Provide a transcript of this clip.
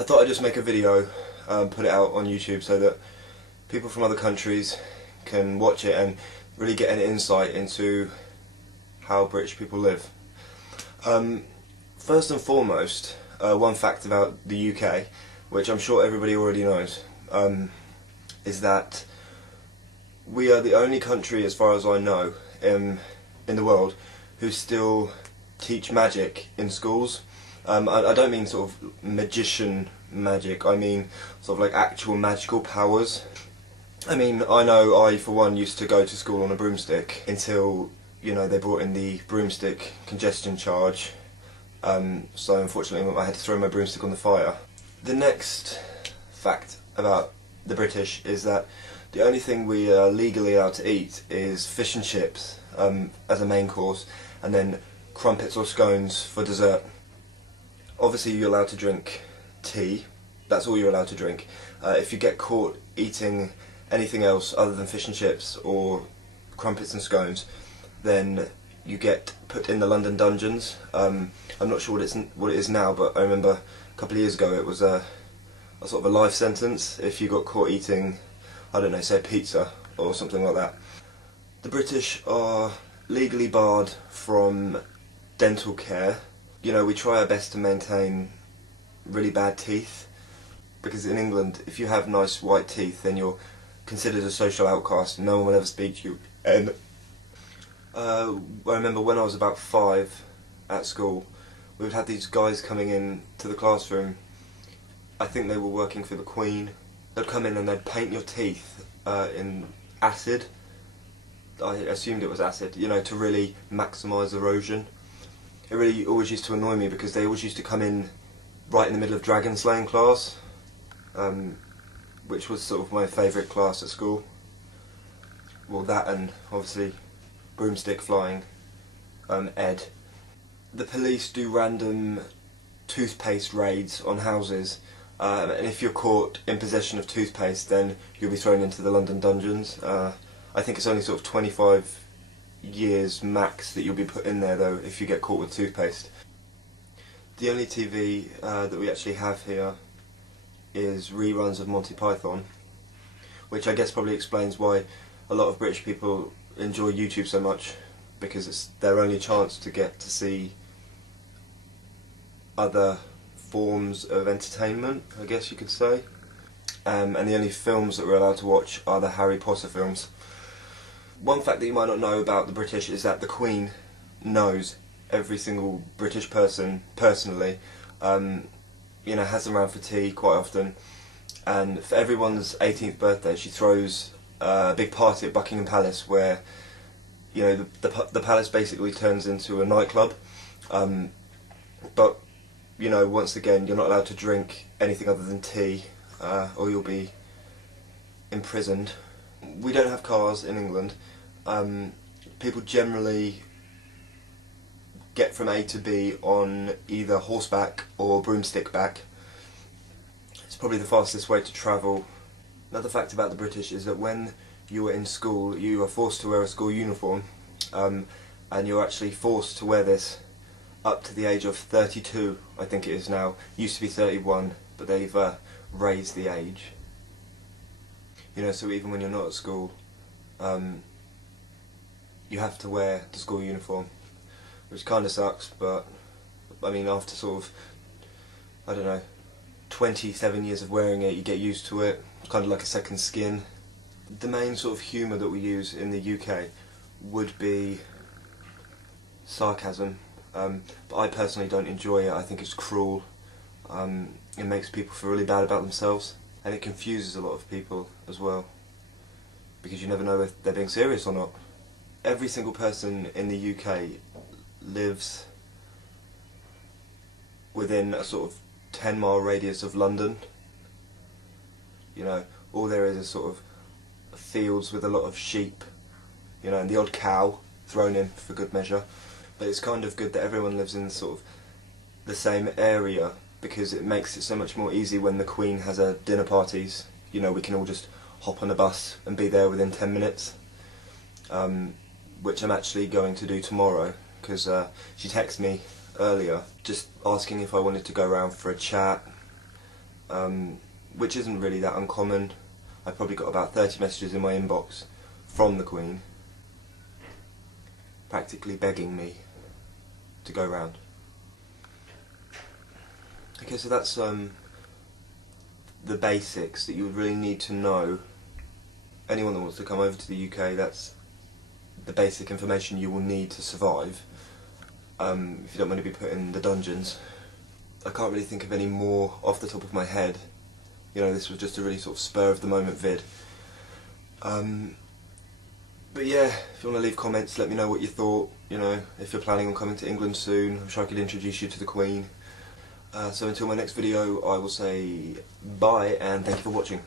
I thought I'd just make a video, put it out on YouTube so that people from other countries can watch it and really get an insight into how British people live. First and foremost, one fact about the UK, which I'm sure everybody already knows, is that we are the only country, as far as I know, in the world who still teach magic in schools. I don't mean sort of magician magic, I mean sort of like actual magical powers. I mean, I know I, for one, used to go to school on a broomstick until, you know, they brought in the broomstick congestion charge. So unfortunately I had to throw my broomstick on the fire. The next fact about the British is that the only thing we are legally allowed to eat is fish and chips as a main course, and then crumpets or scones for dessert. Obviously you're allowed to drink tea, that's all you're allowed to drink. If you get caught eating anything else other than fish and chips or crumpets and scones, then you get put in the London dungeons. I'm not sure what it is now, but I remember a couple of years ago it was a sort of a life sentence if you got caught eating, I don't know, say pizza or something like that. The British are legally barred from dental care. You know, we try our best to maintain really bad teeth, because in England, if you have nice white teeth, then you're considered a social outcast and no one will ever speak to you. And I remember when I was about 5 at school, we would have these guys coming in to the classroom. I think they were working for the Queen. They'd come in and they'd paint your teeth in acid. I assumed it was acid, you know, to really maximise erosion. It really always used to annoy me because they always used to come in right in the middle of dragon slaying class, which was sort of my favourite class at school. Well, that and obviously broomstick flying, Ed. The police do random toothpaste raids on houses, and if you're caught in possession of toothpaste, then you'll be thrown into the London dungeons. I think it's only sort of 25 years max that you'll be put in there though if you get caught with toothpaste. The only TV that we actually have here is reruns of Monty Python, which I guess probably explains why a lot of British people enjoy YouTube so much, because it's their only chance to get to see other forms of entertainment, I guess you could say. And the only films that we're allowed to watch are the Harry Potter films. One fact that you might not know about the British is that the Queen knows every single British person personally, you know, has them around for tea quite often, and for everyone's 18th birthday she throws a big party at Buckingham Palace where, you know, the palace basically turns into a nightclub, but, you know, once again you're not allowed to drink anything other than tea, or you'll be imprisoned. We don't have cars in England. People generally get from A to B on either horseback or broomstick back. It's probably the fastest way to travel. Another fact about the British is that when you are in school you are forced to wear a school uniform, and you're actually forced to wear this up to the age of 32, I think it is now. It used to be 31, but they've raised the age. You know, so even when you're not at school, you have to wear the school uniform, which kind of sucks, but I mean, after sort of, I don't know, 27 years of wearing it, you get used to it. It's kind of like a second skin. The main sort of humour that we use in the UK would be sarcasm, but I personally don't enjoy it. I think it's cruel. It makes people feel really bad about themselves, and it confuses a lot of people as well, because you never know if they're being serious or not. Every single person in the UK lives within a sort of 10-mile radius of London. You know, all there is sort of fields with a lot of sheep, you know, and the odd cow thrown in for good measure. But it's kind of good that everyone lives in sort of the same area, because it makes it so much more easy when the Queen has her dinner parties. You know, we can all just hop on a bus and be there within 10 minutes, which I'm actually going to do tomorrow, because she texted me earlier just asking if I wanted to go around for a chat, which isn't really that uncommon. I probably got about 30 messages in my inbox from the Queen, practically begging me to go round. Okay, so that's the basics that you would really need to know. Anyone that wants to come over to the UK, that's the basic information you will need to survive, if you don't want to be put in the dungeons. I can't really think of any more off the top of my head. You know, this was just a really sort of spur of the moment vid. But yeah, if you want to leave comments, let me know what you thought. You know, if you're planning on coming to England soon, I'm sure I could introduce you to the Queen. So until my next video, I will say bye and thank you for watching.